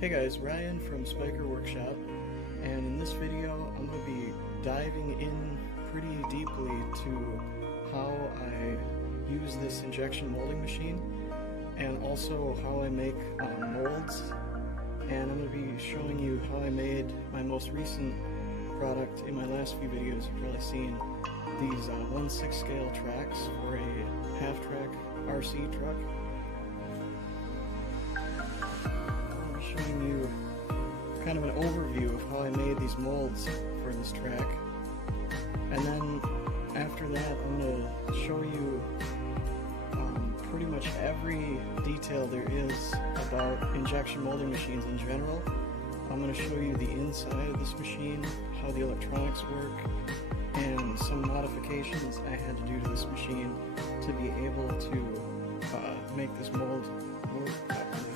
Hey guys, Ryan from Spiker Workshop, and in this video I'm going to be diving in pretty deeply to how I use this injection molding machine and also how I make molds, and I'm going to be showing you how I made my most recent product. In my last few videos you've probably seen these 1/6 scale tracks for a half-track RC truck. Showing you kind of an overview of how I made these molds for this track, and then after that I'm going to show you pretty much every detail there is about injection molding machines in general. I'm going to show you the inside of this machine, how the electronics work, and some modifications I had to do to this machine to be able to make this mold work properly.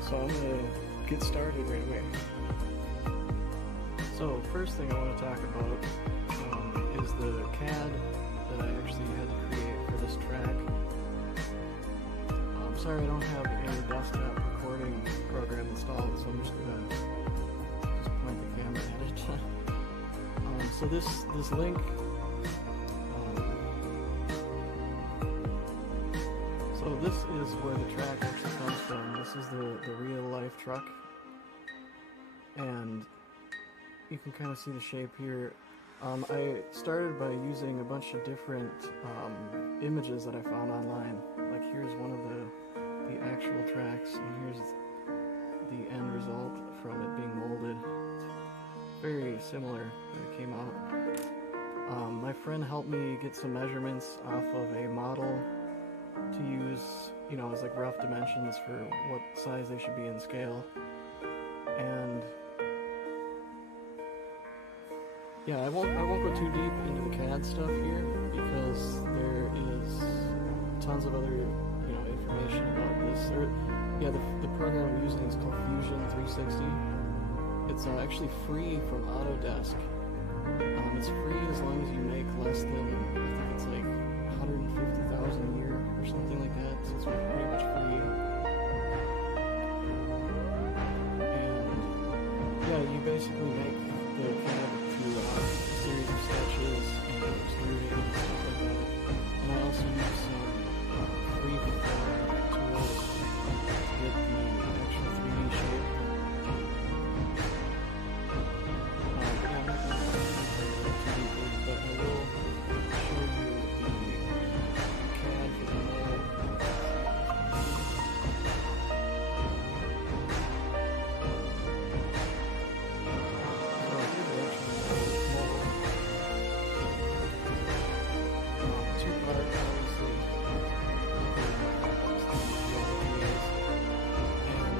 So I'm going to get started right away. So first thing I want to talk about is the CAD that I actually had to create for this track. I'm sorry I don't have a desktop recording program installed, so I'm just going to point the camera at it. So this link, so this is where the track actually comes from. This is the real life truck, and you can kind of see the shape here. I started by using a bunch of different images that I found online. Like here's one of the actual tracks, and here's the end result from it being molded. It's very similar when it came out. My friend helped me get some measurements off of a model to use, you know, as like rough dimensions for what size they should be in scale. And yeah, I won't go too deep into the CAD stuff here because there is tons of other, you know, information about this. The program I'm using is called Fusion 360. It's actually free from Autodesk. It's free as long as you make less than, I think it's like 150,000 a year or something like that, so it's pretty much free. And yeah, you basically make the CAD through a series of sketches and extruding and stuff like that. And I also use some free tools to get the actual 3D shape. But I will show you the CAD for the mold. So here's the actual mold. Two-part, obviously. And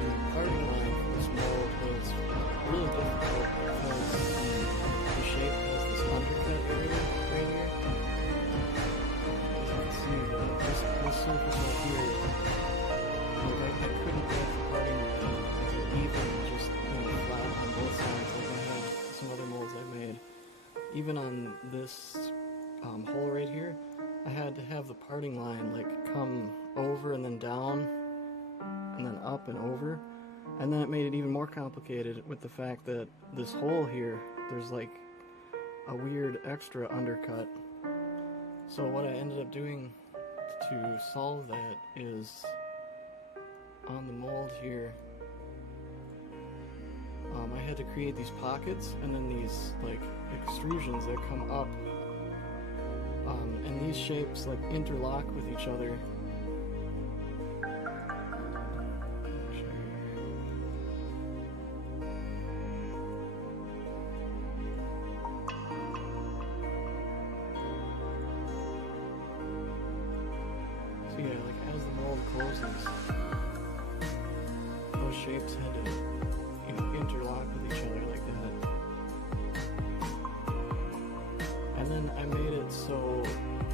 the parting line for this mold was really difficult because the shape has this undercut area right here. As you can see, this surface right here, like I couldn't get the parting line even just flat on both sides like I had some other molds I made. Even on this hole right here, I had to have the parting line like come over and then down and then up and over. And then it made it even more complicated with the fact that this hole here, there's like a weird extra undercut. So what I ended up doing to solve that is on the mold here, I had to create these pockets and then these like extrusions that come up, and these shapes like interlock with each other. So yeah, like as the mold closes, those shapes had to, you know, interlock with each other like that. And then I made it so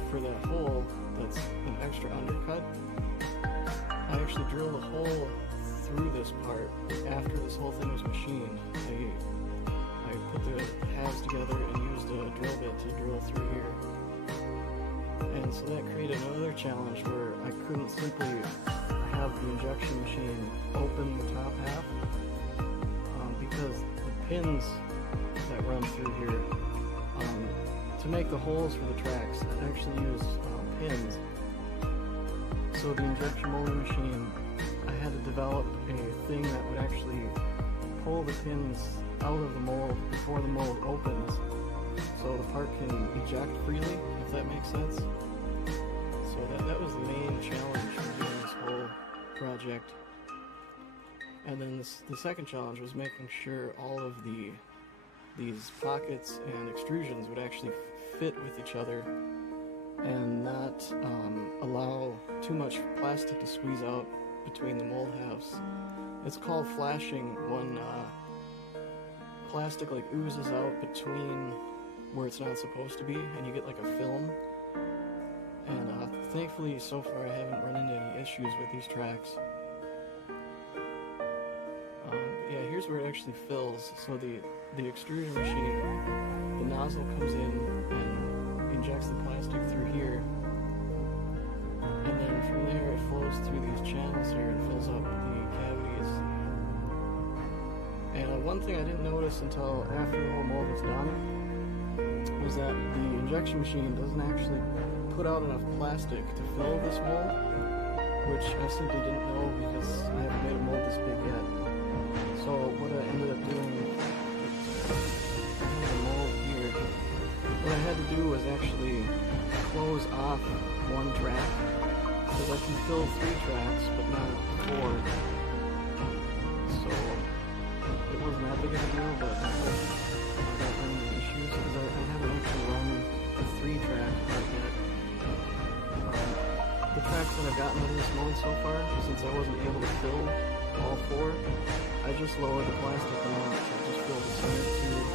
for that hole that's an extra undercut, I actually drilled a hole through this part after this whole thing was machined. I put the halves together and used a drill bit to drill through here. And so that created another challenge where I couldn't simply have the injection machine open the top half because the pins that run through here, to make the holes for the tracks, I actually use pins. So the injection molding machine, I had to develop a thing that would actually pull the pins out of the mold before the mold opens, so the part can eject freely, if that makes sense. So that was the main challenge for doing this whole project. And then the second challenge was making sure all of these pockets and extrusions would actually fit with each other and not allow too much plastic to squeeze out between the mold halves. It's called flashing when plastic like oozes out between where it's not supposed to be and you get like a film. And thankfully so far I haven't run into any issues with these tracks. Yeah, here's where it actually fills. So the extrusion machine, the nozzle comes in and injects the plastic through here, and then from there it flows through these channels here and fills up the cavities. And one thing I didn't notice until after the whole mold was done was that the injection machine doesn't actually put out enough plastic to fill this mold, which I simply didn't know because I haven't made a mold this big yet. So what I ended up doing, the mold here, what I had to do was actually close off one track, because I can fill 3 tracks but not 4. So it wasn't that big of a deal, but I hope I got any issues because I haven't actually run the 3-track part yet. The tracks that I've gotten out of this mold so far, since I wasn't able to fill all 4, I just lowered the plastic amount, I just filled the center tube.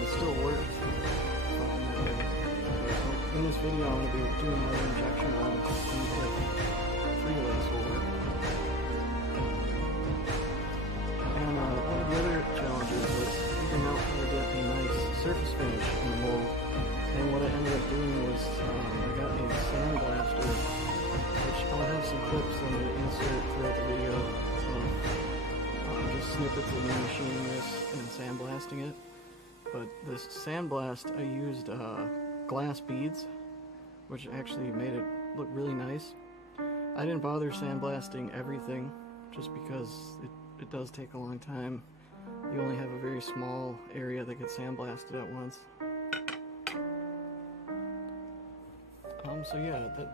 It still worked that way. In this video I'm going to be doing another injection run to see if 3 legs will work. And one of the other challenges was figuring out how to get a nice surface finish in the mold. And what I ended up doing was I got a sandblaster, which I'll have some clips I'm going to insert throughout the video of just snippets of me machining this and sandblasting it. But this sandblast, I used glass beads, which actually made it look really nice. I didn't bother sandblasting everything, just because it does take a long time. You only have a very small area that gets sandblasted at once. So yeah, that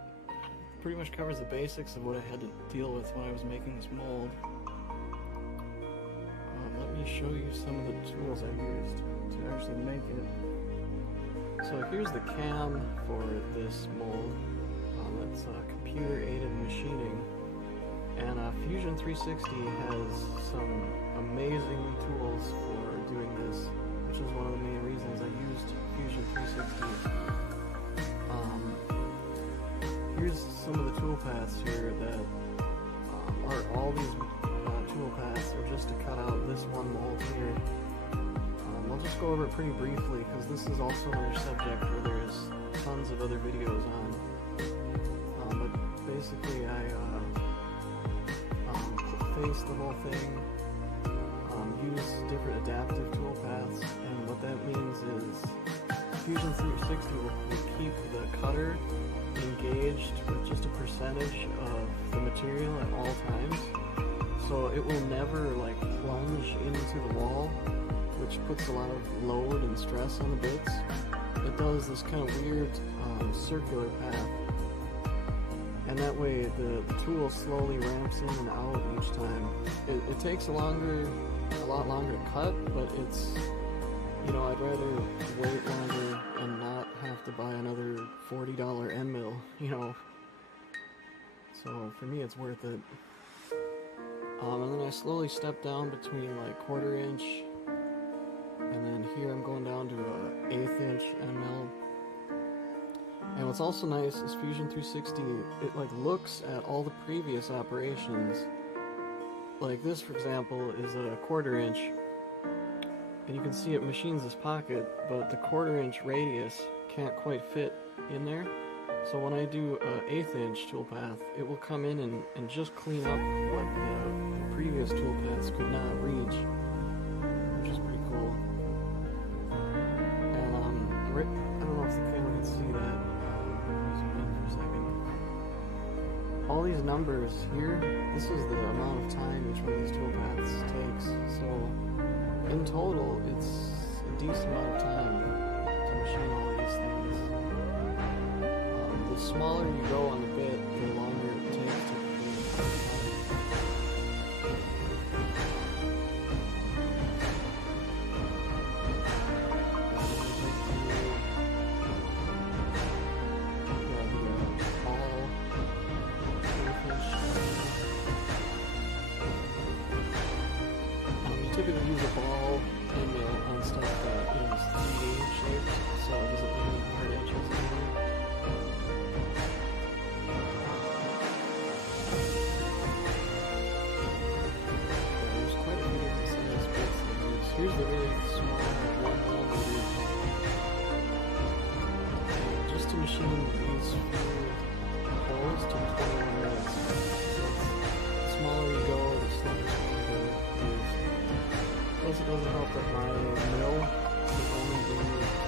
pretty much covers the basics of what I had to deal with when I was making this mold. Let me show you some of the tools I used to actually make it. So here's the cam for this mold. It's computer-aided machining, and Fusion 360 has some amazing tools for doing this, which is one of the main reasons I used Fusion 360. Here's some of the tool paths here that are all these tool paths are just to cut out this one mold here. I'll just go over it pretty briefly because this is also another subject where there's tons of other videos on. But basically I face the whole thing, use different adaptive tool paths, and what that means is Fusion 360 will keep the cutter engaged with just a percentage of the material at all times, so it will never like plunge into the wall, which puts a lot of load and stress on the bits. It does this kind of weird circular path, and that way the tool slowly ramps in and out each time. It takes a lot longer to cut, but it's, you know, I'd rather wait longer and not have to buy another $40 end mill, you know. So for me it's worth it. And then I slowly step down between like 1/4 inch, and then here I'm going down to a 1/8 inch end mill. And what's also nice is Fusion 360, it like looks at all the previous operations. Like this, for example, is a 1/4 inch, and you can see it machines this pocket, but the 1/4 inch radius can't quite fit in there. So when I do an 1/8 inch toolpath, it will come in and just clean up what the previous toolpaths could not reach, which is pretty cool. And I don't know if the camera can see that. Zoom in for a second. All these numbers here, this is the amount of time each one of these toolpaths takes. So in total, it's a decent amount of time to machine all these things. The smaller you go on the bit, the longer it takes to complete. Typically use a ball and on stuff that is 3/8 shaped, so it doesn't leave any hard edges anymore. There's quite a few different size bits that use. Here's the really small 1mm. And just to machine these few holes took 21 minutes. So the smaller you go, the slower you go. Plus it doesn't help that my mill can only do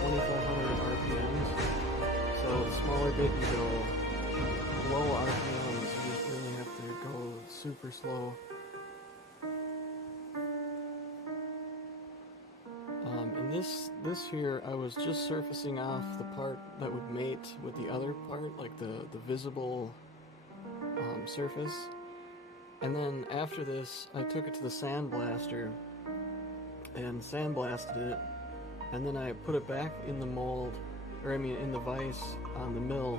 2,500 RPMs, so the smaller bit you go, low RPMs, you just really have to go super slow. And this here, I was just surfacing off the part that would mate with the other part, like the visible surface. And then after this, I took it to the sandblaster and sandblasted it, and then I put it back in the mold, or I mean in the vise on the mill,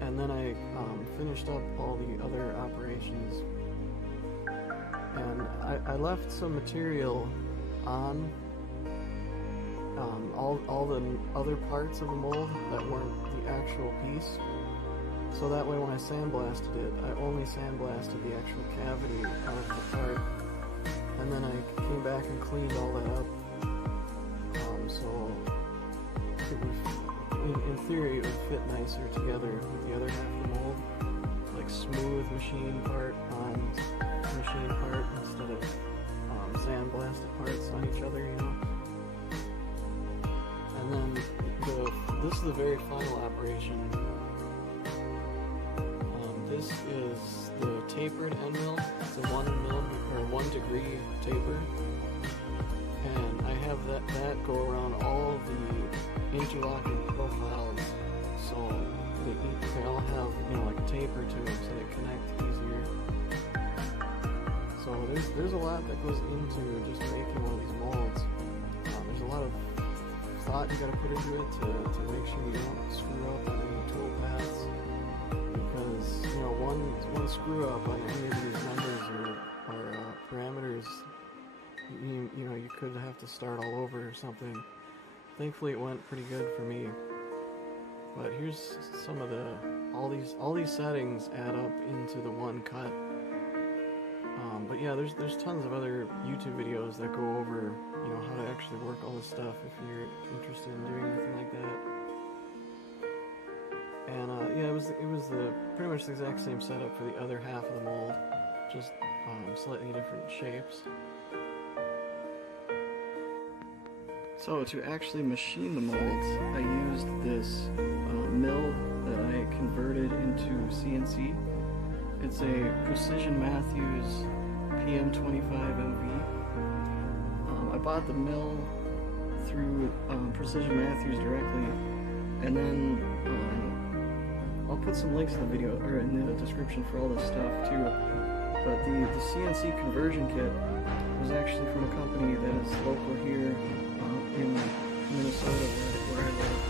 and then I finished up all the other operations. And I left some material on all the other parts of the mold that weren't the actual piece, so that way when I sandblasted it, I only sandblasted the actual cavity of the part. And then I came back and cleaned all that up, so it would, in theory, it would fit nicer together with the other half of the mold, like smooth machine part on machine part instead of sandblasted parts on each other, you know. And then this is the very final operation. This is the tapered end mill. It's a 1 degree taper, and I have that go around all the interlocking profiles, so they all have, you know, like a taper to them, so they connect easier. So there's a lot that goes into just making one of these molds. There's a lot of thought you got to put into it to make sure you don't screw up on any tool paths. Because, you know, one screw up on any of these numbers or parameters, you know, you could have to start all over or something. Thankfully, it went pretty good for me. But here's some of all these settings add up into the one cut. But yeah, there's tons of other YouTube videos that go over, you know, how to actually work all this stuff if you're interested in doing anything like that. And yeah, it was pretty much the exact same setup for the other half of the mold, just slightly different shapes. So to actually machine the molds, I used this mill that I converted into CNC. It's a Precision Matthews PM25MV. I bought the mill through Precision Matthews directly, and then I'll put some links in the video or in the description for all this stuff too. But the CNC conversion kit was actually from a company that is local here in Minnesota where I live,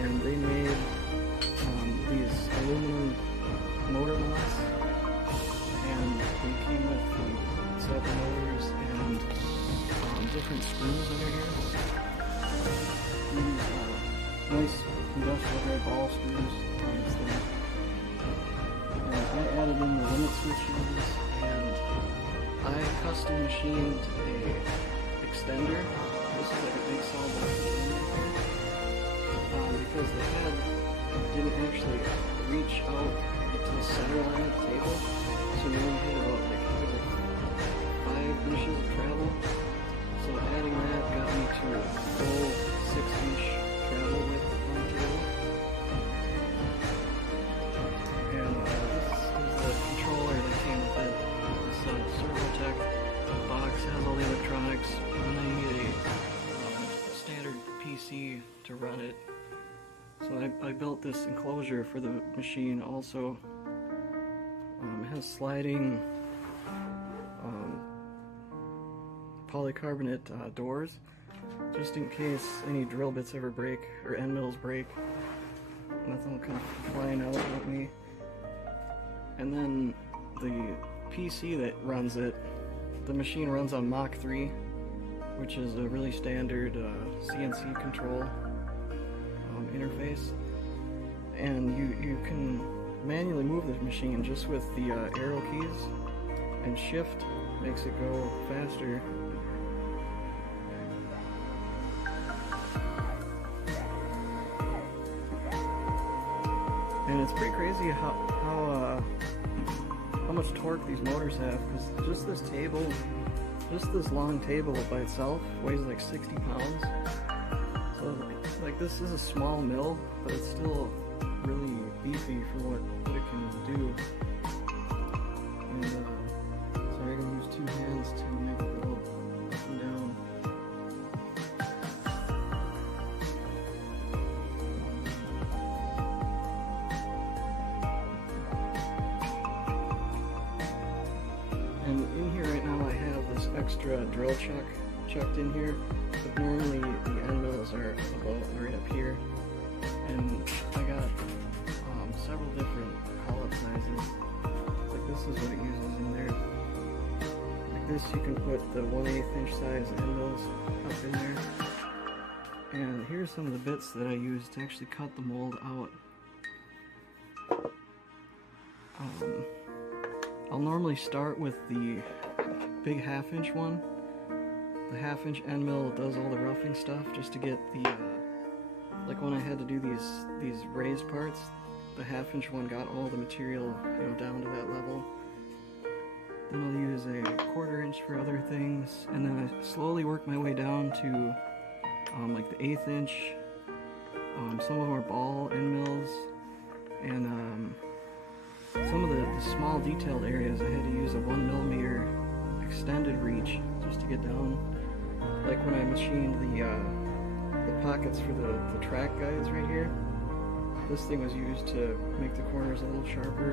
and they made these aluminum motor mounts, and they came with the set of motors and different screws under here. These nice industrial grade ball screws on this thing. And I added in the limit switches, and I custom machined a extender. This is like a big solid extender here, because the head didn't didn't actually reach out to the center line of the table, so we only had about like 5 inches of travel. So adding that got me to a full 6-inch travel width on the table. And this is the controller that came with it. This Servotech box has all the electronics, and then you need a standard PC to run it. So I built this enclosure for the machine also. It has sliding polycarbonate doors, just in case any drill bits ever break or end mills break. Nothing will come flying out at me. And then the PC that runs it, the machine runs on Mach 3, which is a really standard CNC control interface. And you can manually move the machine just with the arrow keys, and shift makes it go faster. And it's pretty crazy how much torque these motors have, because just this table, just this long table by itself weighs like 60 pounds. So like this is a small mill, but it's still really beefy for what it can do. And sorry, I'm gonna use 2 hands to make it go up and down. And in here right now I have this extra drill chucked in here, but normally the end mills are about right up here. And I got several different collet sizes. Like this is what it uses in there. Like this, you can put the 1/8 inch size end mills up in there. And here's some of the bits that I use to actually cut the mold out. I'll normally start with the big 1/2 inch one. The 1/2 inch end mill does all the roughing stuff just to get the like when I had to do these raised parts, the 1/2 inch one got all the material, you know, down to that level. Then I'll use a 1/4 inch for other things, and then I slowly work my way down to like the 1/8 inch. Some of them are ball end mills, and some of the small detailed areas I had to use a 1mm extended reach just to get down. Like when I machined the pockets for the track guides right here, this thing was used to make the corners a little sharper.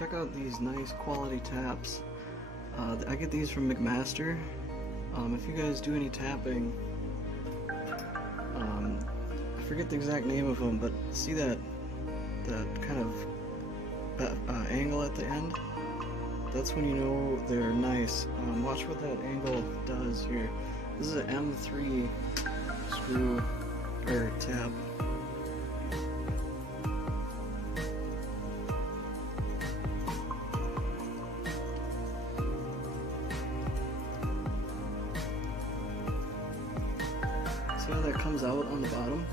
check out these nice quality taps. I get these from McMaster. If you guys do any tapping, I forget the exact name of them, but see that kind of angle at the end? That's when you know they're nice. Watch what that angle does here. This is an M3 screw or tab. See how that comes out on the bottom?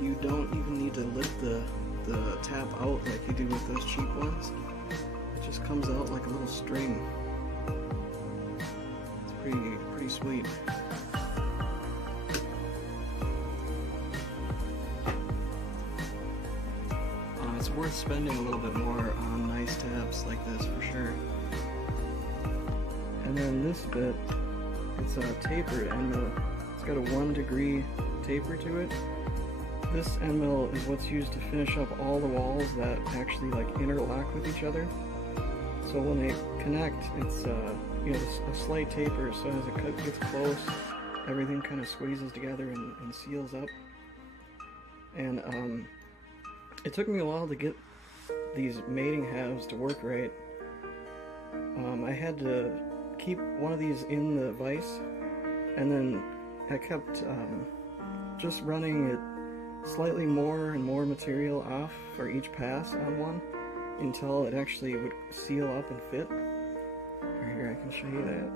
You don't even need to lift the tap out like you do with those cheap ones. It just comes out like a little string. It's pretty sweet. It's worth spending a little bit more on nice taps like this for sure. And then this bit, it's a tapered end mill. It's got a 1 degree taper to it. This end mill is what's used to finish up all the walls that actually like interlock with each other. So when they connect, it's you know, a slight taper, so as it gets close, everything kind of squeezes together and seals up. And it took me a while to get these mating halves to work right. I had to keep one of these in the vise, and then I kept just running it slightly more and more material off for each pass on one until it actually would seal up and fit. Right here, I can show you that.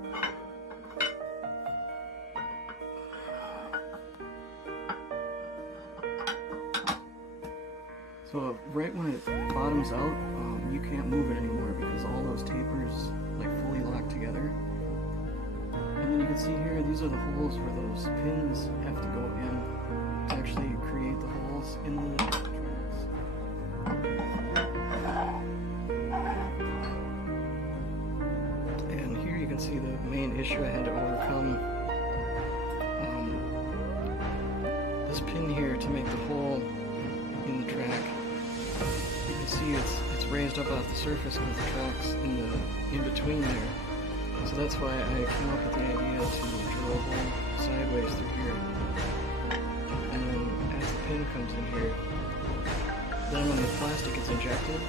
So right when it bottoms out, you can't move it anymore because all those tapers like fully lock together. And then you can see here, these are the holes where those pins have to go in to actually create the holes in the tracks. And here you can see the main issue I had to overcome. This pin here to make the hole in the track. You can see it's raised up off the surface with the tracks in between there. So that's why I came up with the idea to drill a hole sideways through here. And then as the pin comes in here, then when the plastic is injected,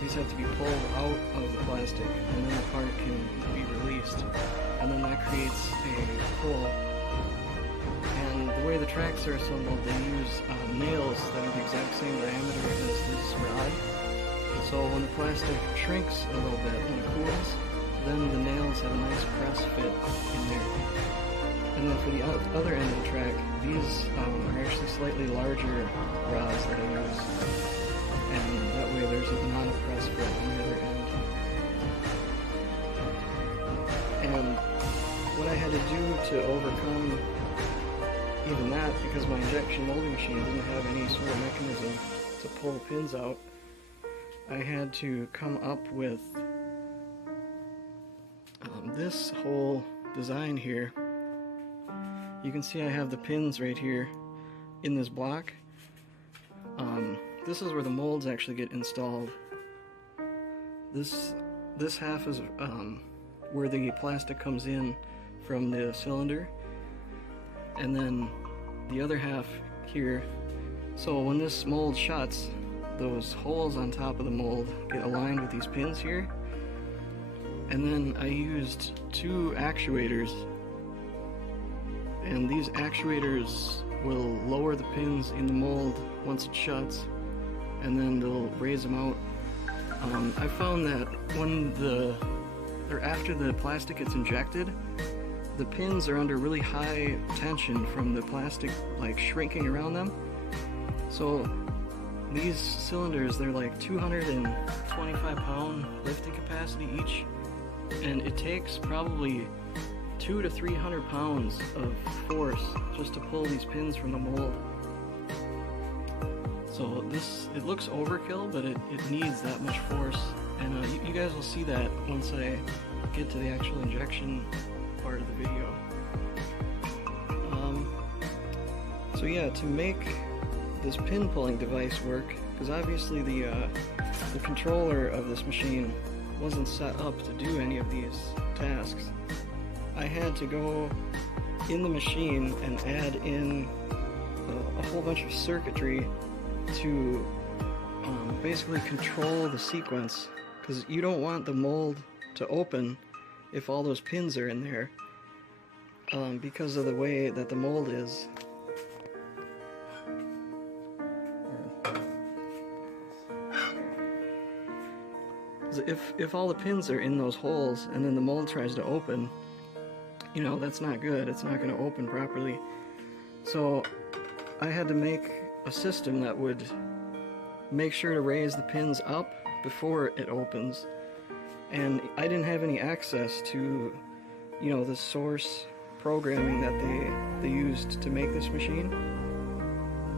these have to be pulled out of the plastic, and then the part can be released. And then that creates a hole. And the way the tracks are assembled, they use nails that are the exact same diameter as this rod. So when the plastic shrinks a little bit when it cools, then the nails have a nice press fit in there. And then for the other end of the track, these are actually slightly larger rods that I use. And that way there's not a press fit on the other end. And what I had to do to overcome even that, because my injection molding machine didn't have any sort of mechanism to pull pins out, I had to come up with this whole design here. You can see I have the pins right here in this block. This is where the molds actually get installed. This half is where the plastic comes in from the cylinder, and then the other half here. So when this mold shuts, those holes on top of the mold get aligned with these pins here. And then I used 2 actuators, and these actuators will lower the pins in the mold once it shuts, and then they'll raise them out. I found that after the plastic gets injected, the pins are under really high tension from the plastic like shrinking around them. So these cylinders, they're like 225 pound lifting capacity each, and it takes probably 200 to 300 pounds of force just to pull these pins from the mold. So it looks overkill, but it needs that much force, and you guys will see that once I get to the actual injection part of the video. So yeah, to make this pin pulling device work, because obviously the controller of this machine wasn't set up to do any of these tasks. I had to go in the machine and add in a whole bunch of circuitry to basically control the sequence, because you don't want the mold to open if all those pins are in there, because of the way that the mold is. If all the pins are in those holes and then the mold tries to open, you know, that's not good. It's not going to open properly. So I had to make a system that would make sure to raise the pins up before it opens. And I didn't have any access to, you know, the source programming that they used to make this machine.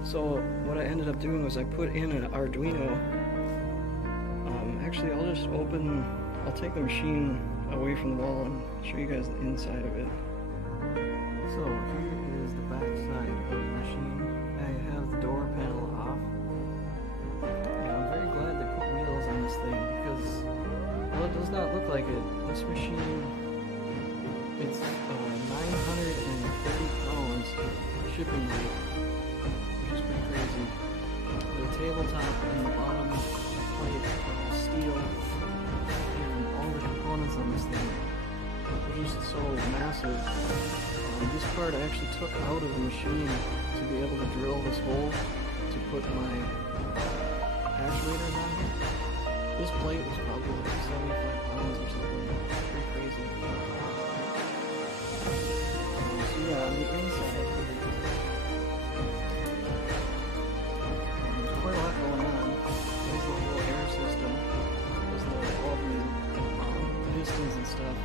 So what I ended up doing was I put in an Arduino. Actually, I'll take the machine away from the wall and show you guys the inside of it. So here is the back side of the machine. I have the door panel off. And I'm very glad they put wheels on this thing because, well, it does not look like it. This machine, it's 930 pounds shipping weight, which is pretty crazy. The tabletop and the bottom plate are steel, and all the components on this thing are just so massive. This part I actually took out of the machine to be able to drill this hole to put my actuators on here. This plate was probably like 75 pounds or something. Pretty crazy. So yeah, on the inside, there's quite a lot going on. There's the whole air system. There's all the pistons and stuff.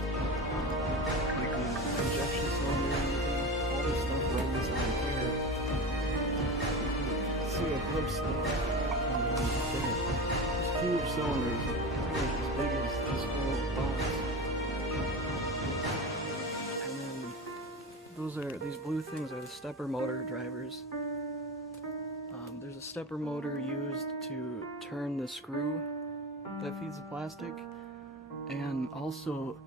Like the injection cylinder and everything. All this stuff runs on air. You can see a glimpse of there. Tube cylinders as big as this whole box. And then these blue things are the stepper motor drivers. There's a stepper motor used to turn the screw that feeds the plastic, and also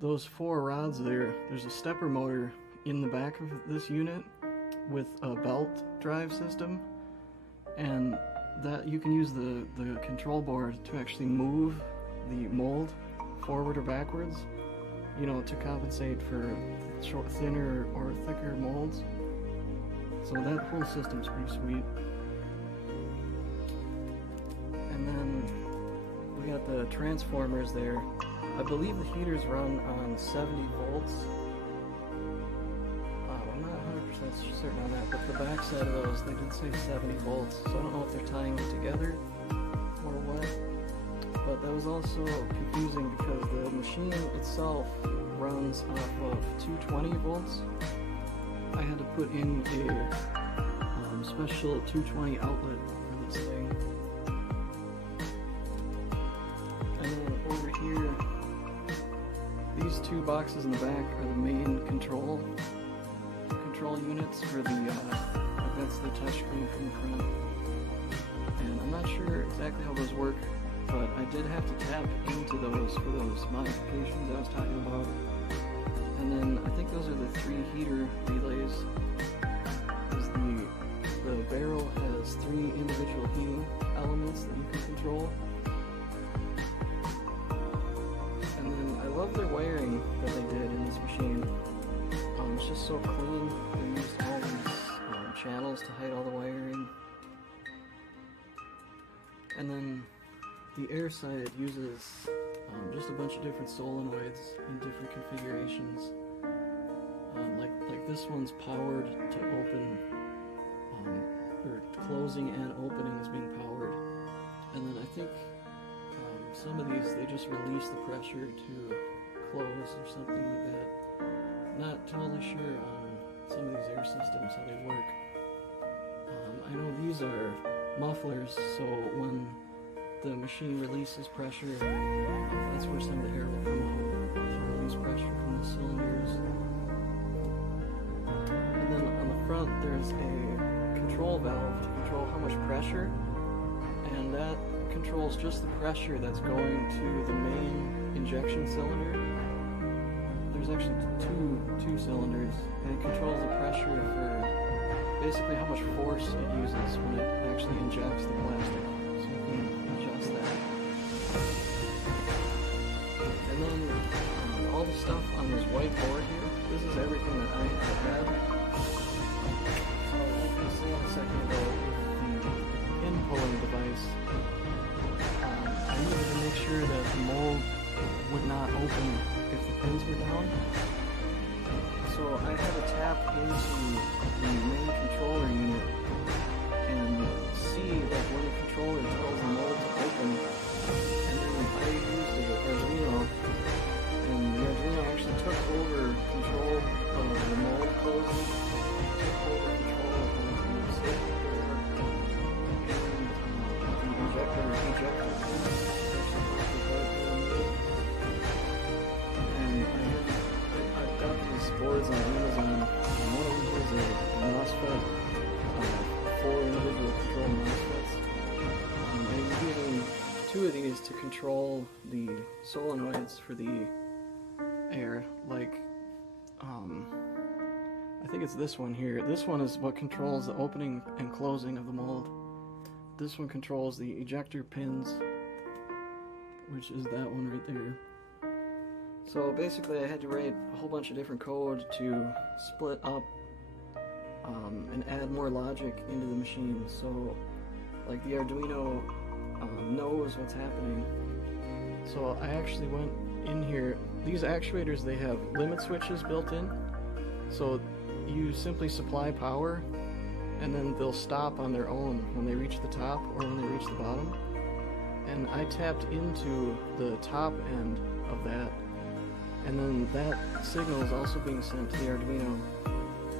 those 4 rods there's a stepper motor in the back of this unit with a belt drive system, and that you can use the control board to actually move the mold forward or backwards, you know, to compensate for thinner or thicker molds. So that whole system's pretty sweet. And then we got the transformers there. I believe the heaters run on 70 volts. I'm not 100% certain on that, but the back side of those, they did say 70 volts, so I don't know if they're tying it together or what. But that was also confusing because the machine itself runs off of 220 volts. I had to put in a special 220 outlet for this thing. And then over here, these 2 boxes in the back are the main control units for the, that's the touchscreen from the front. And I'm not sure exactly how those work, but I did have to tap into those for those modifications I was talking about. And then I think those are the 3 heater relays. Because the barrel has 3 individual heating elements that you can control. And then I love their wiring that they did in this machine. It's just so clean. They used all these channels to hide all the wiring. And then the air side, it uses just a bunch of different solenoids in different configurations. Like this one's powered to open, or closing and opening is being powered. And then I think some of these, they just release the pressure to close or something like that. Not totally sure on some of these air systems, how they work. I know these are mufflers, so when the machine releases pressure, that's where some of the air will come out to release pressure from the cylinders. And then on the front there's a control valve to control how much pressure and that controls just the pressure that's going to the main injection cylinder. There's actually two cylinders, and it controls the pressure for basically how much force it uses when it actually injects the plastic. So you can adjust that. And then all the stuff on this white board here, this is everything that I have. So like I was saying a second ago, with the pin pulling device, I needed to make sure that the mold would not open if the pins were down. So I had to tap into the main controller unit and see like when the controller tells the mold to open, and then I used the Arduino, and the Arduino actually took over control of the mold closing, took over control of the safety door, and the ejector pins. Boards on Amazon, and one of them is a MOSFET, 4 individual control MOSFETs. And I'm using 2 of these to control the solenoids for the air, like, I think it's this one here. This one is what controls the opening and closing of the mold. This one controls the ejector pins, which is that one right there. So basically I had to write a whole bunch of different code to split up and add more logic into the machine. So like the Arduino knows what's happening. So I actually went in here. These actuators, they have limit switches built in. So you simply supply power and then they'll stop on their own when they reach the top or when they reach the bottom. And I tapped into the top end of that. And then that signal is also being sent to the Arduino.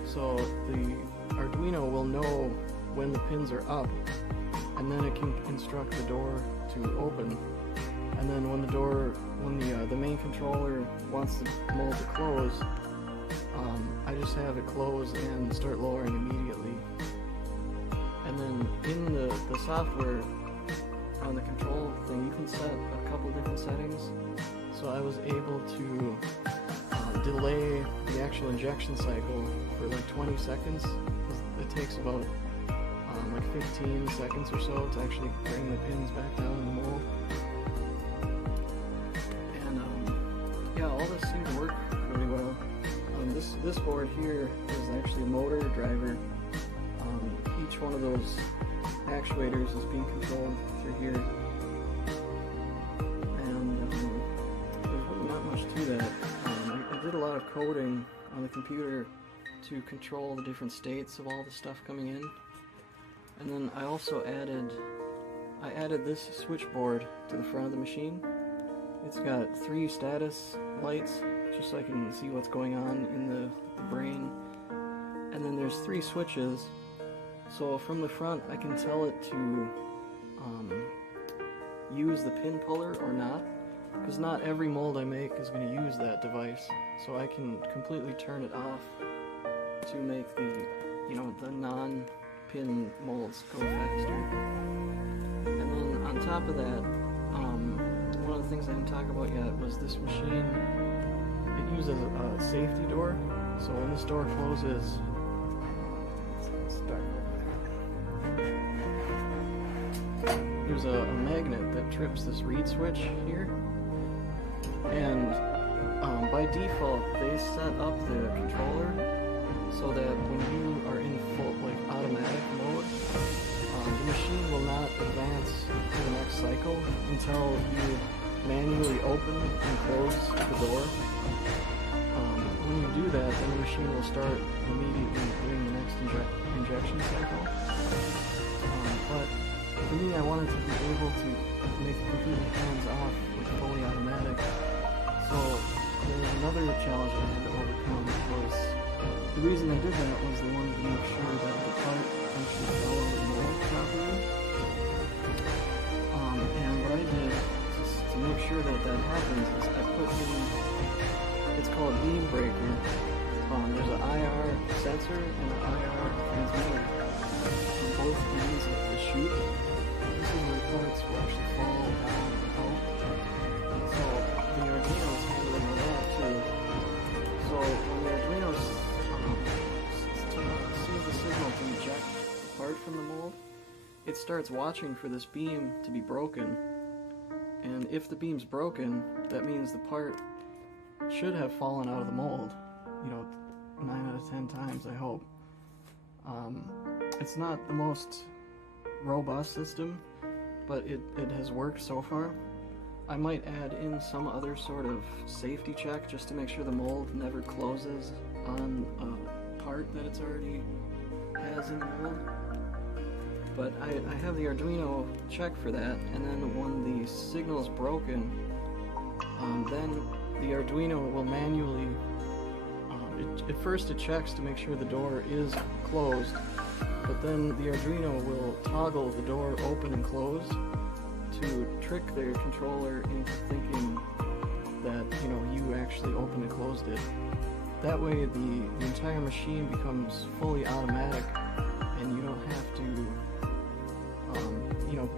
So the Arduino will know when the pins are up, and then it can instruct the door to open. And then when the main controller wants the mold to close, I just have it close and start lowering immediately. And then in the software on the control thing, you can set a couple different settings. So I was able to delay the actual injection cycle for like 20 seconds. It takes about like 15 seconds or so to actually bring the pins back down in the mold. And yeah, all this seemed to work really well. This board here is actually a motor driver. Each one of those actuators is being controlled through here. To that. I did a lot of coding on the computer to control the different states of all the stuff coming in, and then I also added this switchboard to the front of the machine. It's got 3 status lights just so I can see what's going on in the brain, and then there's 3 switches, so from the front I can tell it to use the pin puller or not. Because not every mold I make is going to use that device, so I can completely turn it off to make the non-pin molds go faster. And then on top of that, one of the things I didn't talk about yet was this machine. It uses a safety door, so when this door closes, it's dark over there. There's a magnet that trips this reed switch here. And by default, they set up the controller so that when you are in full, like, automatic mode, the machine will not advance to the next cycle until you manually open and close the door. When you do that, then the machine will start immediately doing the next injection cycle. But for me, I wanted to be able to make it completely hands-off, like fully automatic. So there was another challenge I had to overcome. Was the reason I did that was they wanted to make sure that the part actually fell on the mold properly. And what I did to make sure that happens is I put in, it's called a beam breaker. There's an IR sensor and an IR transmitter on both ends of the chute. This is it starts watching for this beam to be broken, and if the beam's broken, that means the part should have fallen out of the mold, you know, 9 out of 10 times, I hope. It's not the most robust system, but it has worked so far. I might add in some other sort of safety check just to make sure the mold never closes on a part that it's already has in the mold. But I have the Arduino check for that, and then when the signal is broken, then the Arduino will manually, at first it checks to make sure the door is closed, but then the Arduino will toggle the door open and closed to trick their controller into thinking that, you know, you actually opened and closed it. That way the entire machine becomes fully automatic, and you don't have to, you know,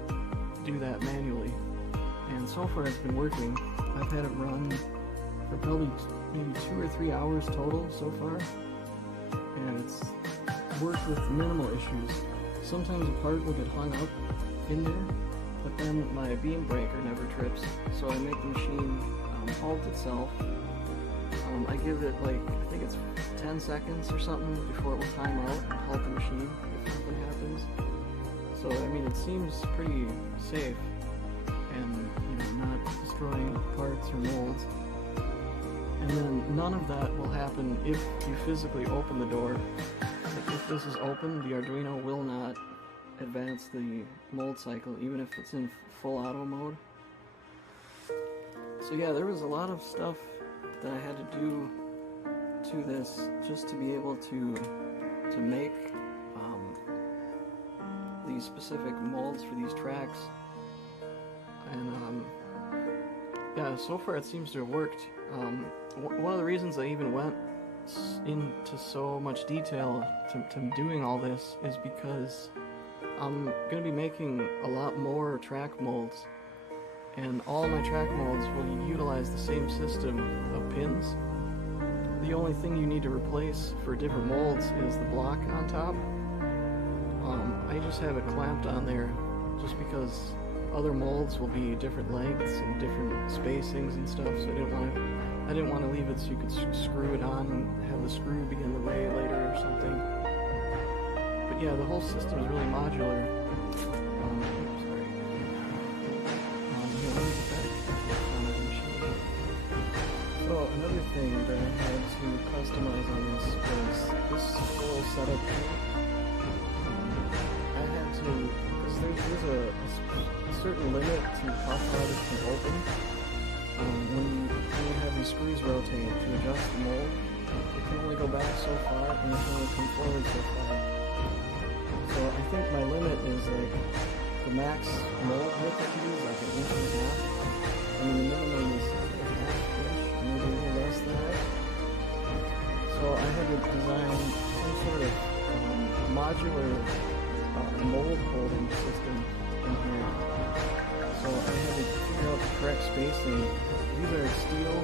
do that manually. And so far it's been working. I've had it run for probably maybe 2 or 3 hours total so far, and it's worked with minimal issues. Sometimes a part will get hung up in there, but then my beam breaker never trips, so I make the machine halt itself. I give it like, I think it's 10 seconds or something before it will time out and halt the machine if something happens. So I mean, it seems pretty safe and, you know, not destroying parts or molds. And then none of that will happen if you physically open the door. Like if this is open, the Arduino will not advance the mold cycle, even if it's in full auto mode. So yeah, there was a lot of stuff that I had to do to this just to be able to make these specific molds for these tracks. And yeah, so far it seems to have worked. One of the reasons I even went into so much detail to doing all this is because I'm going to be making a lot more track molds, and all my track molds will utilize the same system of pins. The only thing you need to replace for different molds is the block on top. I just have it clamped on there just because other molds will be different lengths and different spacings and stuff, so I didn't want to leave it so you could screw it on and have the screw be in the way later or something. But yeah, the whole system is really modular. Sorry. Yeah, let me get back on the machine. So another thing that I had to customize on this was this whole setup. I had to, because there's a certain limit to how far this can open. When you have these screws rotate to adjust the mold, it can only go back so far, and it can only come forward so far. So I think my limit is like the max mold width I can do is like 1.5 inches. I mean, the minimum is like a half inch, maybe a little less than that. So I had to design some sort of modular mold holding system in here. So I had to figure out the correct spacing. These are steel,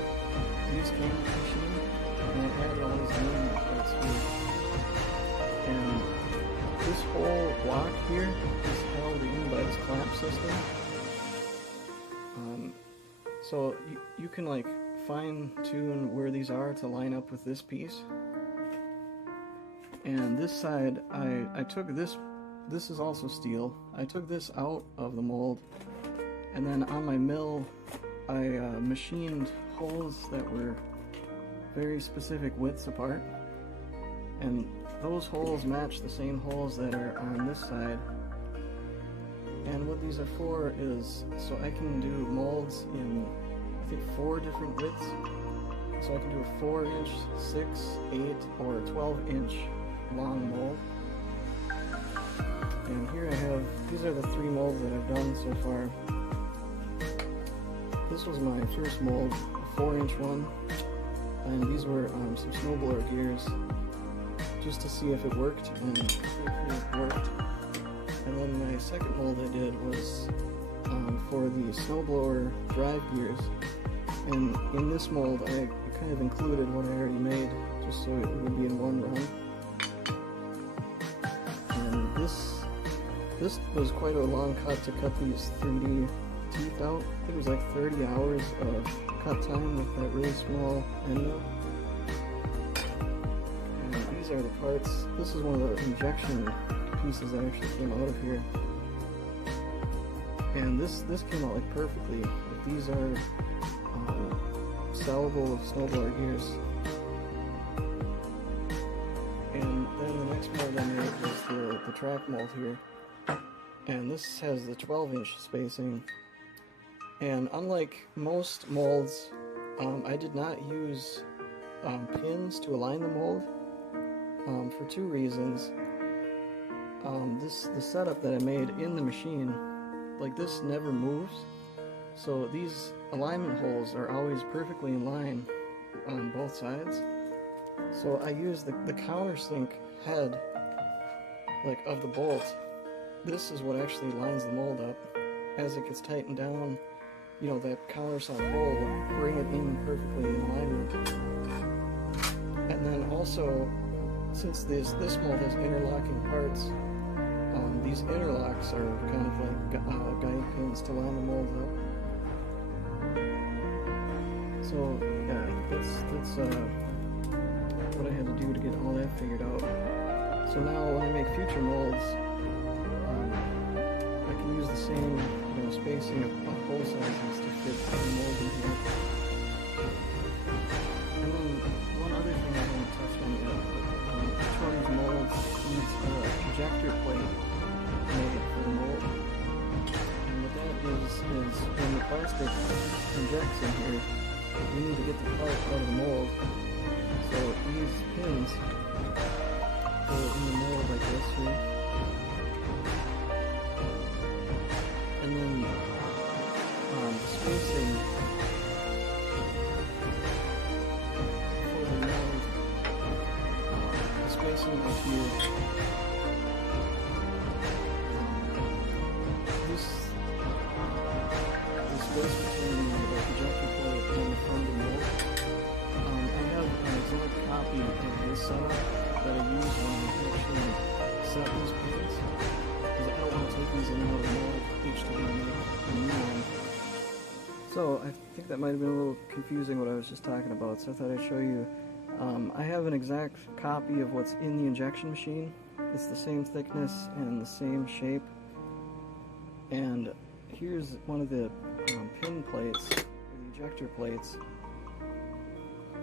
these came with the machine, and I added all these new parts here. And this whole block here is held in by this clamp system. So you can like fine tune where these are to line up with this piece. And this side, I took this is also steel. I took this out of the mold, and then on my mill I machined holes that were very specific widths apart, and those holes match the same holes that are on this side. And what these are for is so I can do molds in, I think, 4 different widths. So I can do a 4-inch, 6, 8, or 12-inch long mold. And here I have, these are the 3 molds that I've done so far. This was my first mold, a 4-inch one, and these were some snowblower gears, just to see if it worked, and hopefully it worked. And then my second mold I did was for the snowblower drive gears, and in this mold I kind of included what I already made, just so it would be in one run. And this This was quite a long cut to cut these 3D teeth out. I think it was like 30 hours of cut time with that really small end mill. And these are the parts. This is one of the injection pieces that actually came out of here. And this came out like perfectly. Like, these are sellable snowblower gears. And then the next mold I made was the track mold here. And this has the 12-inch spacing. And unlike most molds, I did not use pins to align the mold for two reasons. The setup that I made in the machine, like this never moves, so these alignment holes are always perfectly in line on both sides. So I use the countersink head, like, of the bolt. This is what actually lines the mold up. As it gets tightened down, you know, that countersunk hole will bring it in perfectly in alignment. And then also, since this mold has interlocking parts, these interlocks are kind of like guide pins to line the mold up. So yeah, that's what I had to do to get all that figured out. So now when I make future molds, I can use the same, you know, spacing of hole sizes to fit the mold in here. And then one other thing I haven't touched on yet, each one of these molds needs an ejector plate made for the mold. And what that is when the plastic injects in here, we need to get the part out of the mold. So these pins go in the mold like this here. And then the spacing for the mold, the spacing of here, the space between the projector plate and the front of the mold. I have an exact copy of this setup that I use when I actually set these pins, because I don't want to take these in and out of the mold each time I make a new one. So I think that might have been a little confusing what I was just talking about, so I thought I'd show you. I have an exact copy of what's in the injection machine. It's the same thickness and the same shape. And here's one of the pin plates, or the ejector plates.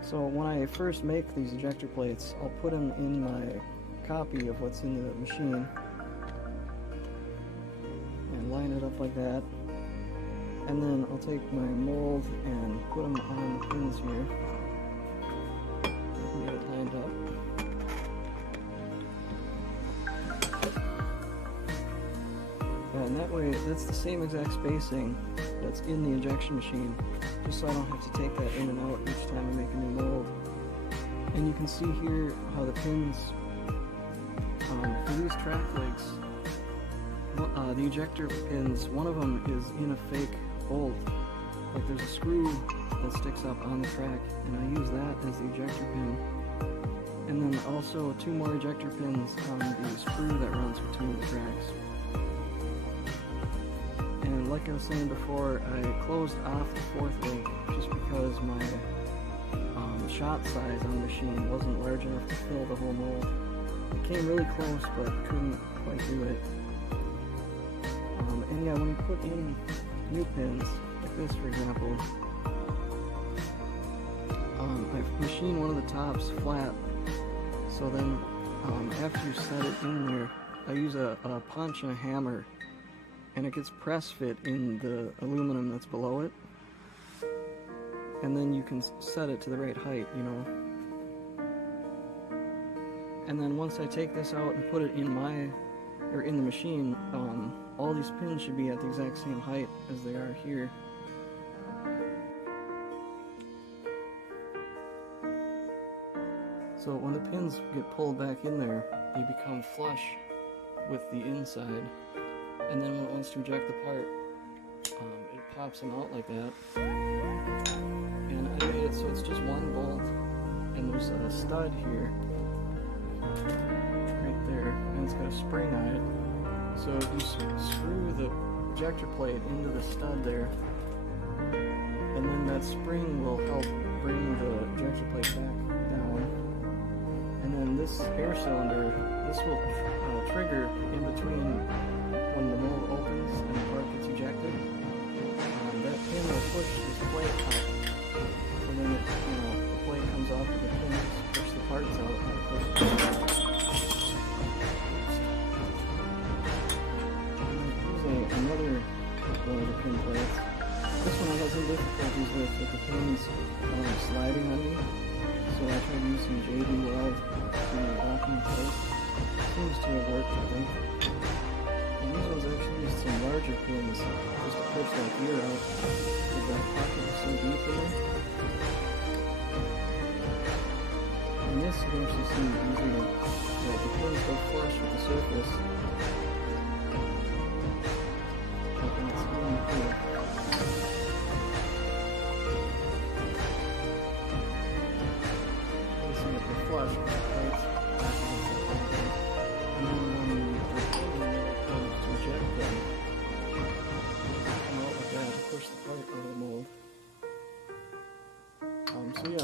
So when I first make these ejector plates, I'll put them in my copy of what's in the machine and line it up like that. And then I'll take my mold and put them on the pins here. I can get it lined up. And that way, that's the same exact spacing that's in the injection machine, just so I don't have to take that in and out each time I make a new mold. And you can see here how the pins, for these track legs, the ejector pins, one of them is in a fake bolt. Like there's a screw that sticks up on the track, and I use that as the ejector pin. And then also two more ejector pins on the screw that runs between the tracks. And like I was saying before, I closed off the fourth link just because my shot size on the machine wasn't large enough to fill the whole mold. It came really close, but couldn't quite do it. And yeah, when you put in new pins, like this for example, I machine one of the tops flat, so then after you set it in there, I use a punch and a hammer, and it gets press fit in the aluminum that's below it, and then you can set it to the right height, you know. And then once I take this out and put it in the machine, all these pins should be at the exact same height as they are here. So when the pins get pulled back in there, they become flush with the inside. And then when it wants to eject the part, it pops them out like that. And I made it so it's just one bolt, and there's a stud here, right there, and it's got a spring on it. So you screw the ejector plate into the stud there, and then that spring will help bring the ejector plate back down. And then this air cylinder, this will trigger in between when the mold opens and the part gets ejected. That pin will push this plate out. So then it, the plate comes off and the pins push the parts out and it pushes it out. Another one of the pin plates. This one I had some difficulties with the pins sliding on me, so I tried to use some JD weld to lock them in place. Seems to have worked, I think. And these ones actually used some larger pins just to push that gear out, because that pocket was so deep in it. And this you can actually see easier. Yeah, the pins go flush with the surface.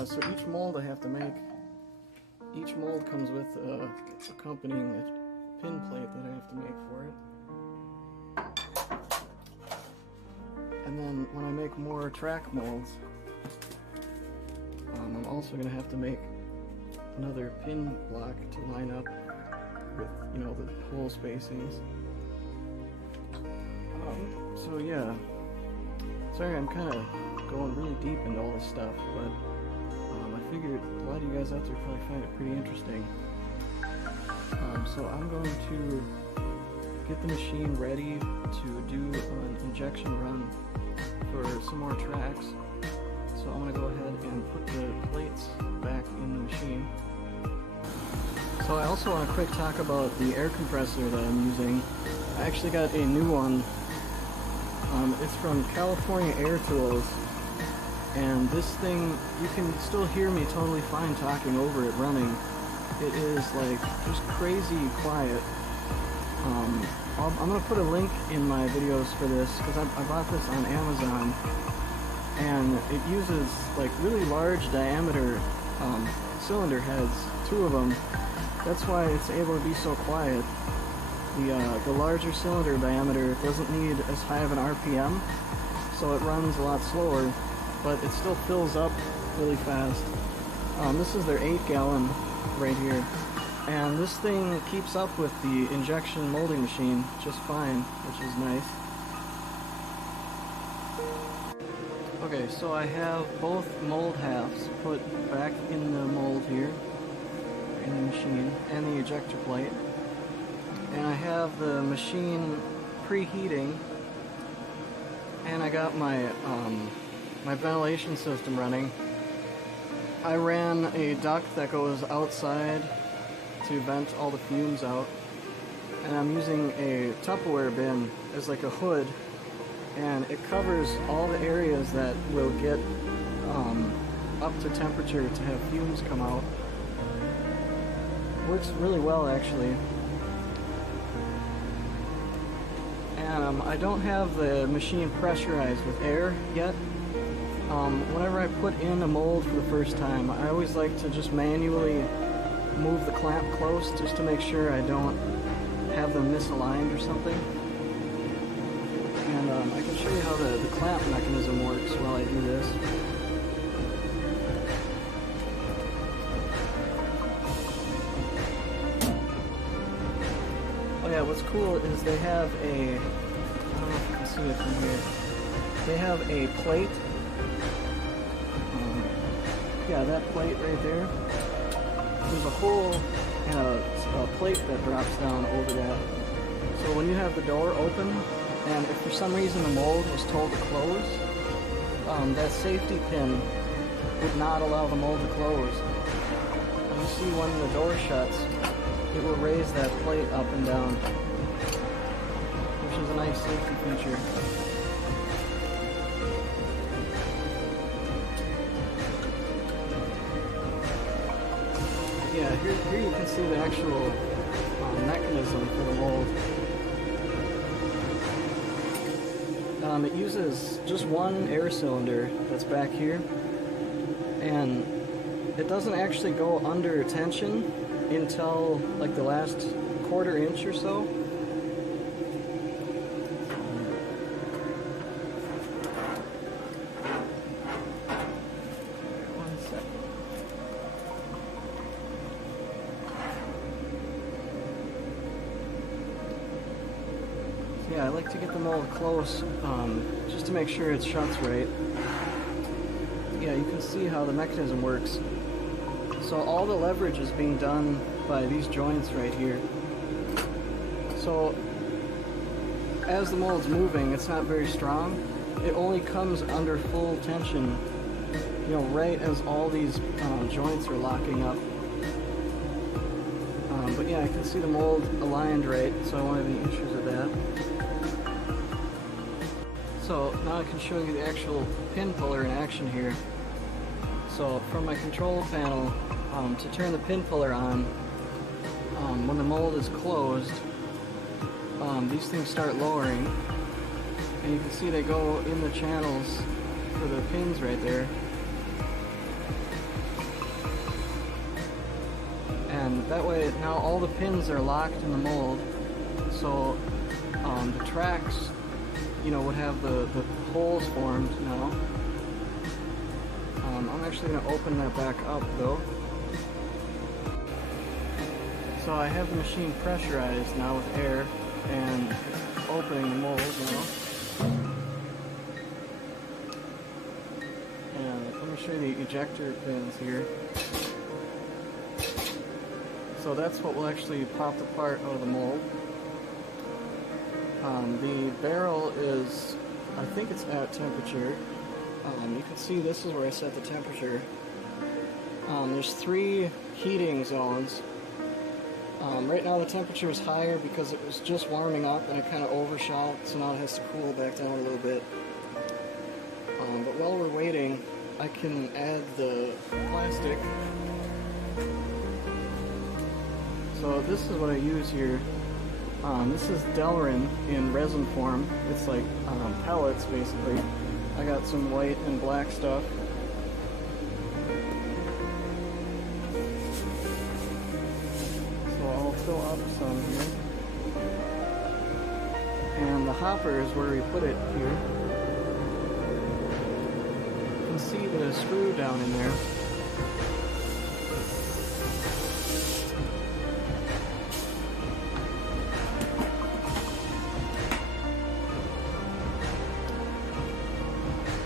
So each mold I have to make, each mold comes with accompanying a pin plate that I have to make for it. And then when I make more track molds, I'm also going to have to make another pin block to line up with, the hole spacings. So yeah, sorry I'm kind of going really deep into all this stuff, but I figured a lot of you guys out there probably find it pretty interesting. So I'm going to get the machine ready to do an injection run for some more tracks. So I'm going to go ahead and put the plates back in the machine. So I also want to quick talk about the air compressor that I'm using. I actually got a new one. It's from California Air Tools. And this thing, you can still hear me totally fine talking over it running. It is like just crazy quiet. I'm going to put a link in my videos for this because I bought this on Amazon. And it uses like really large diameter cylinder heads, 2 of them. That's why it's able to be so quiet. The larger cylinder diameter doesn't need as high of an RPM, so it runs a lot slower. But it still fills up really fast. This is their 8-gallon right here. And this thing keeps up with the injection molding machine just fine, which is nice. Okay, so I have both mold halves put back in the mold here, in the machine, and the ejector plate. And I have the machine preheating, and I got my my ventilation system running. I ran a duct that goes outside to vent all the fumes out, and I'm using a Tupperware bin as like a hood, and it covers all the areas that will get up to temperature to have fumes come out. Works really well actually. And I don't have the machine pressurized with air yet. Whenever I put in a mold for the first time, I always like to just manually move the clamp close just to make sure I don't have them misaligned or something. And I can show you how the clamp mechanism works while I do this. Oh yeah, what's cool is they have a, I don't know if you can see it from here, they have a plate. Yeah, that plate right there. There's a hole and a plate that drops down over that. So when you have the door open, and if for some reason the mold was told to close, that safety pin would not allow the mold to close. And you see when the door shuts, it will raise that plate up and down, which is a nice safety feature. Yeah, here you can see the actual mechanism for the mold. It uses just one air cylinder that's back here, and it doesn't actually go under tension until like the last quarter inch or so. One second. Yeah, I like to get the mold close, just to make sure it shuts right. Yeah, you can see how the mechanism works. So all the leverage is being done by these joints right here. So as the mold's moving, it's not very strong. It only comes under full tension, you know, right as all these joints are locking up. But yeah, I can see the mold aligned right, so I won't have any issues with that. So now I can show you the actual pin puller in action here. So from my control panel, to turn the pin puller on, when the mold is closed, these things start lowering, and you can see they go in the channels for the pins right there. And that way now all the pins are locked in the mold, so the tracks, you know, would have the holes formed now. I'm actually going to open that back up though. So I have the machine pressurized now with air, and it's opening the mold now. And let me show you the ejector pins here. So that's what will actually pop the part out of the mold. The barrel is, I think it's at temperature. You can see this is where I set the temperature. There's 3 heating zones. Right now the temperature is higher because it was just warming up and it kind of overshot, so now it has to cool back down a little bit. But while we're waiting, I can add the plastic. So this is what I use here. This is Delrin in resin form. It's like pellets basically. I got some white and black stuff. So I'll fill up some here. And the hopper is where we put it here. You can see the screw down in there.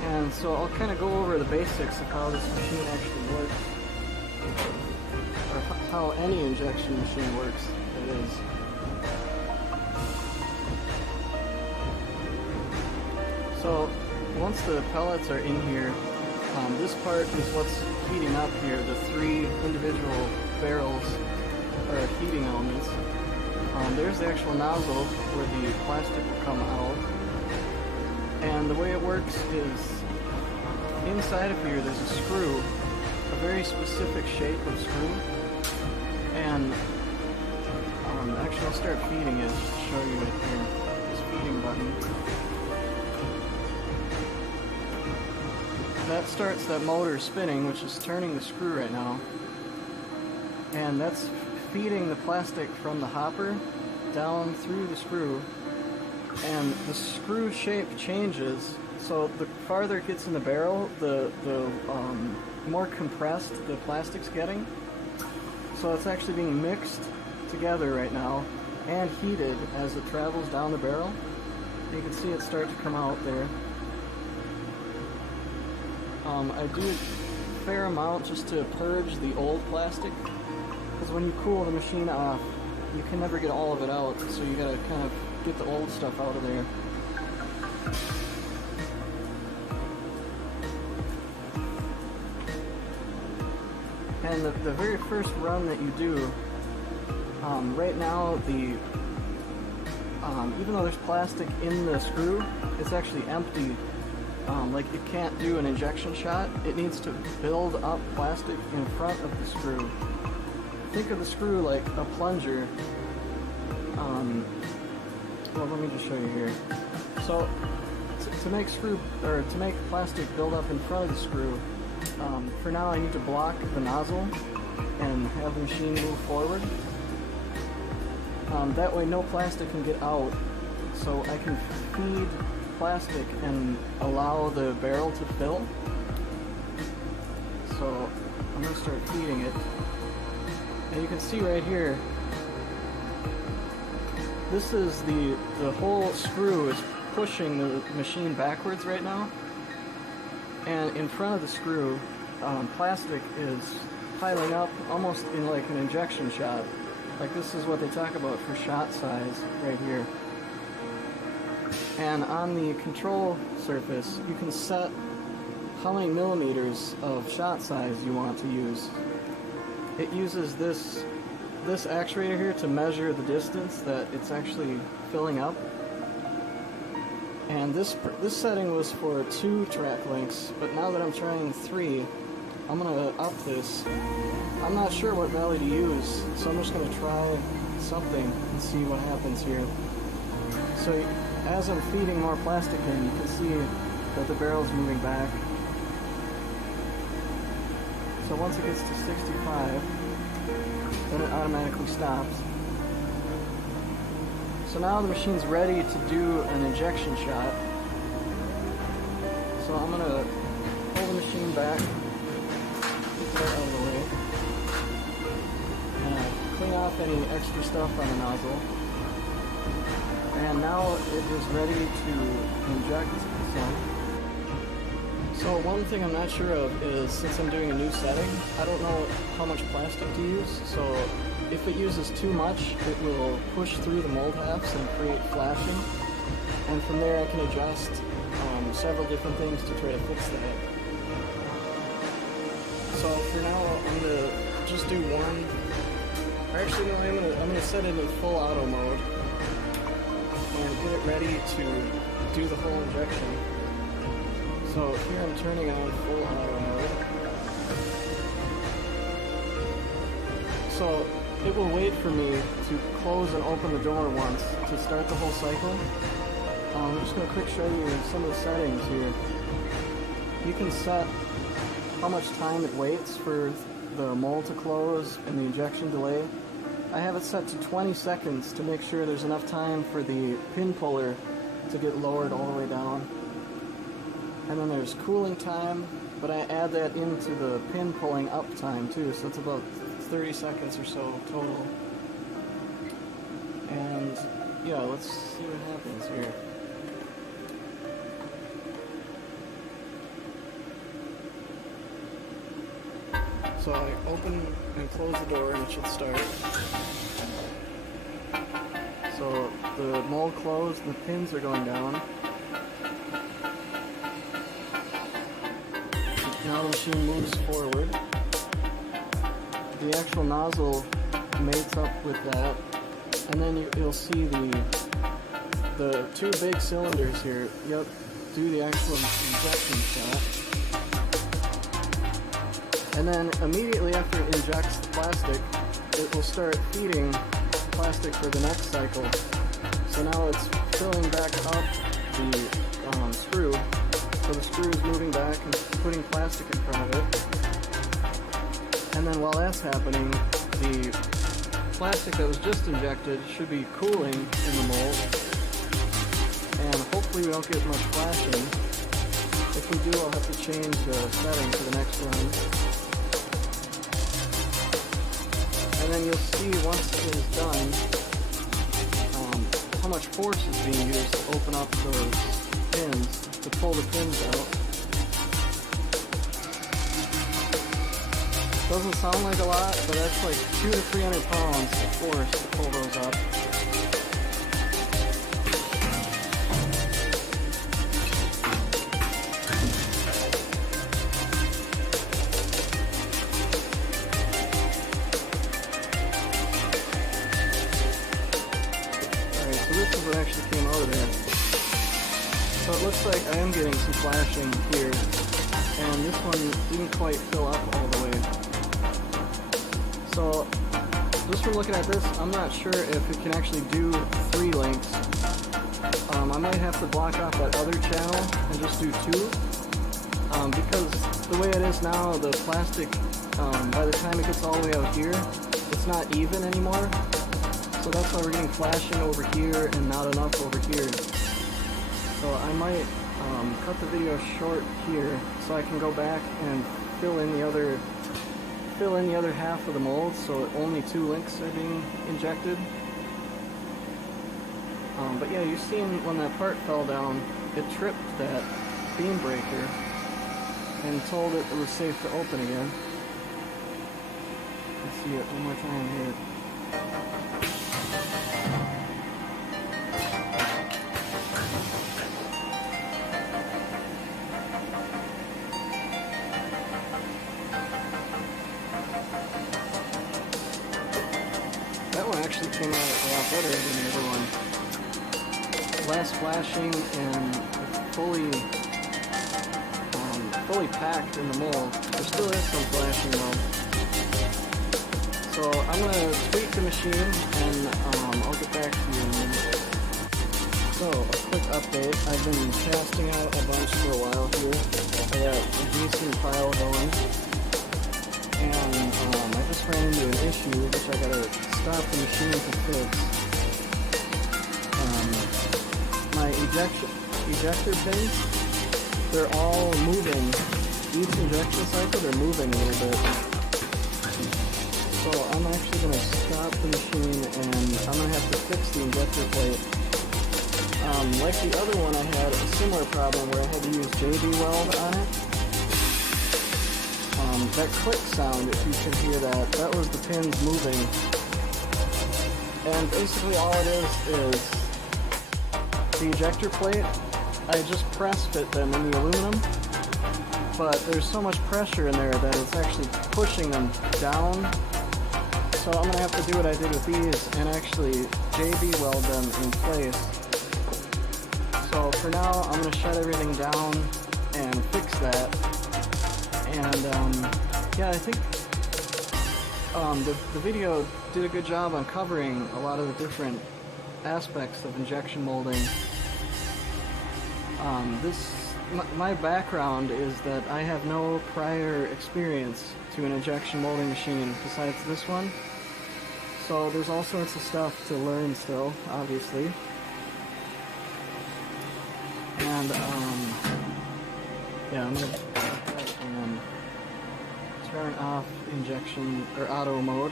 And so I'll kind of go over the basics of how this machine actually works, or how any injection machine works, that is. So once the pellets are in here, this part is what's heating up here. The 3 individual barrels are heating elements. There's the actual nozzle where the plastic will come out. And the way it works is, inside of here there's a screw, a very specific shape of screw, and actually I'll start feeding it just to show you it here, this feeding button. That starts that motor spinning, which is turning the screw right now, and that's feeding the plastic from the hopper down through the screw. And the screw shape changes, so the farther it gets in the barrel, the more compressed the plastic's getting. So it's actually being mixed together right now and heated as it travels down the barrel. You can see it start to come out there. I do a fair amount just to purge the old plastic, because when you cool the machine off, you can never get all of it out, so you gotta kind of get the old stuff out of there. And the very first run that you do, right now even though there's plastic in the screw, it's actually empty. Like it can't do an injection shot. It needs to build up plastic in front of the screw. Think of the screw like a plunger. Well, let me just show you here. So to make plastic build up in front of the screw, for now I need to block the nozzle and have the machine move forward. That way no plastic can get out, so I can feed plastic and allow the barrel to fill. So I'm going to start feeding it. And you can see right here, this is the whole screw is pushing the machine backwards right now. And in front of the screw, plastic is piling up almost in like an injection shot. Like this is what they talk about for shot size right here. And on the control surface, you can set how many millimeters of shot size you want to use. It uses this actuator here to measure the distance that it's actually filling up. And this setting was for 2 track lengths, but now that I'm trying 3, I'm gonna up this. I'm not sure what value to use, so I'm just gonna try something and see what happens here. So as I'm feeding more plastic in, you can see that the barrel's moving back. So once it gets to 65, then it automatically stops. So now the machine's ready to do an injection shot. So I'm gonna pull the machine back, get that out of the way, and clean off any extra stuff on the nozzle. And now it is ready to inject some. So one thing I'm not sure of is, since I'm doing a new setting, I don't know how much plastic to use. So if it uses too much, it will push through the mold halves and create flashing. And from there I can adjust several different things to try to fix that. So for now, I'm gonna just do one. Actually, no, I'm gonna set it in full auto mode and get it ready to do the whole injection. So here I'm turning on full auto mode. So it will wait for me to close and open the door once to start the whole cycle. I'm just going to quick show you some of the settings here. You can set how much time it waits for the mold to close and the injection delay. I have it set to 20 seconds to make sure there's enough time for the pin puller to get lowered all the way down. And then there's cooling time, but I add that into the pin pulling up time too, so it's about 30 seconds or so total. And yeah, let's see what happens here. So I open and close the door and it should start. So the mold closed, the pins are going down. Now the machine moves forward. The actual nozzle mates up with that, and then you'll see the 2 big cylinders here. Yep, do the actual injection shot. And then immediately after it injects the plastic, it will start feeding plastic for the next cycle. So now it's filling back up the screw. So the screw is moving back and putting plastic in front of it. And then while that's happening, the plastic that was just injected should be cooling in the mold. And hopefully we don't get much flashing. If we do, I'll have to change the setting for the next run. And then you'll see once it is done, how much force is being used to open up those pins, to pull the pins out. Doesn't sound like a lot, but that's like 200 to 300 pounds of force to pull those up. Alright, so this is what actually came out of there. So it looks like I am getting some flashing here, and this one didn't quite fill up all the way. So just from looking at this, I'm not sure if it can actually do 3 lengths. I might have to block off that other channel and just do 2. Because the way it is now, the plastic, by the time it gets all the way out here, it's not even anymore. So that's why we're getting flashing over here and not enough over here. So I might cut the video short here so I can go back and fill in the other half of the mold, so only 2 links are being injected. But yeah, you've seen when that part fell down, it tripped that beam breaker and told it was safe to open again. Let's see it one more time here. That one actually came out a lot better than the other one. Less flashing and fully packed in the mold. There still is some flashing though. So I'm gonna tweak the machine and I'll get back to you in a minute. So a quick update. I've been casting out a bunch for a while here. I got a decent pile going. And I just ran into an issue which I gotta stop the machine to fix. My ejector pins, they're all moving. Each injection cycle, they're moving a little bit. So I'm actually going to stop the machine and I'm going to have to fix the injector plate. Like the other one, I had a similar problem where I had to use JB weld on it. That click sound, if you can hear that, that was the pins moving. And basically all it is the ejector plate. I just press fit them in the aluminum, but there's so much pressure in there that it's actually pushing them down. So I'm going to have to do what I did with these and actually JB weld them in place. So for now, I'm going to shut everything down and fix that. And yeah, I think the video did a good job on covering a lot of the different aspects of injection molding. My background is that I have no prior experience to an injection molding machine besides this one. So there's all sorts of stuff to learn still, obviously. And yeah, I'm gonna turn off injection or auto mode.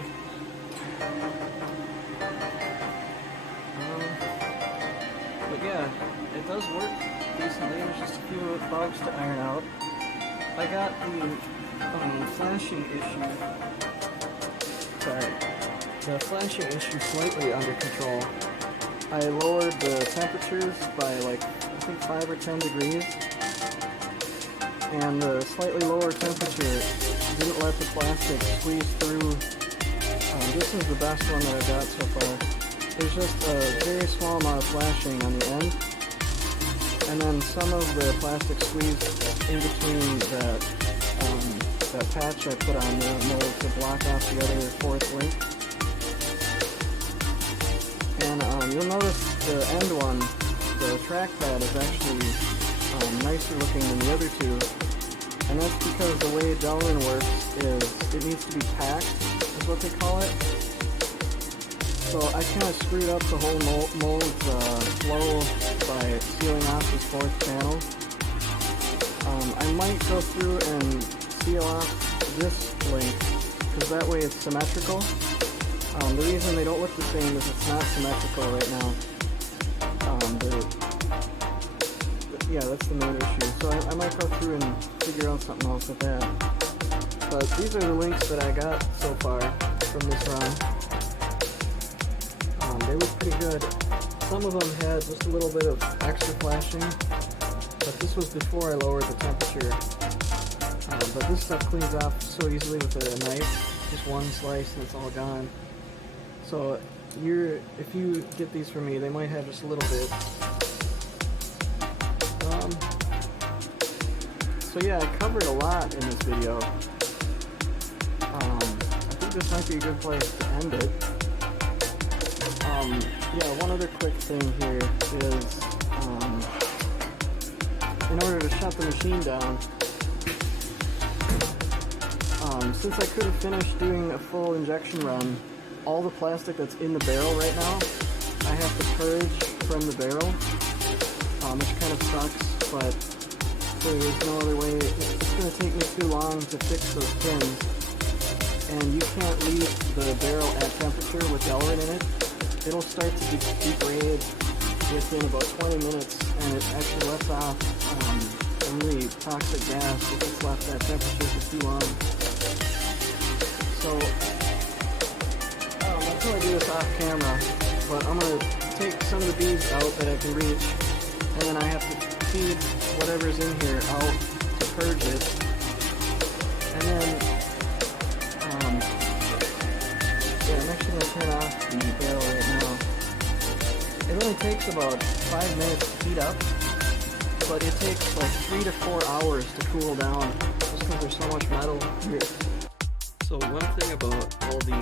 But yeah, it does work decently. There's just a few bugs to iron out. I got the flashing issue. Sorry, the flashing issue slightly under control. I lowered the temperatures by like I think 5 or 10 degrees, and the slightly lower temperature didn't let the plastic squeeze through. This is the best one that I've got so far. There's just a very small amount of flashing on the end, and then some of the plastic squeezed in between that patch I put on the mold to block off the other 4th link. And you'll notice the end one, the trackpad, is actually nicer looking than the other 2, and that's because the way Delrin works is it needs to be packed, is what they call it. So I kind of screwed up the whole mold's flow by sealing off this 4th channel. I might go through and seal off this link, because that way it's symmetrical. The reason they don't look the same is it's not symmetrical right now. Yeah, that's the main issue. So I might go through and figure out something else with that. But these are the links that I got so far from this run. They look pretty good. Some of them had just a little bit of extra flashing, but this was before I lowered the temperature. But this stuff cleans off so easily with a knife. Just one slice and it's all gone. So if you get these from me, they might have just a little bit. So yeah, I covered a lot in this video. I think this might be a good place to end it. Yeah, one other quick thing here is, in order to shut the machine down, since I couldn't finish doing a full injection run, all the plastic that's in the barrel right now, I have to purge from the barrel, which kind of sucks, but there's no other way. It's going to take me too long to fix those pins, and you can't leave the barrel at temperature with Delrin in it. It'll start to degrade within about 20 minutes, and it actually lets off a really toxic gas if it's left at temperature for too long. So, I'll probably do this off camera, but I'm going to take some of the beads out that I can reach, and then I have to feed whatever's in here out to purge it, and then, yeah, I'm actually going to turn off the barrel right now. It only takes about 5 minutes to heat up, but it takes like 3 to 4 hours to cool down, just because there's so much metal here. So one thing about all the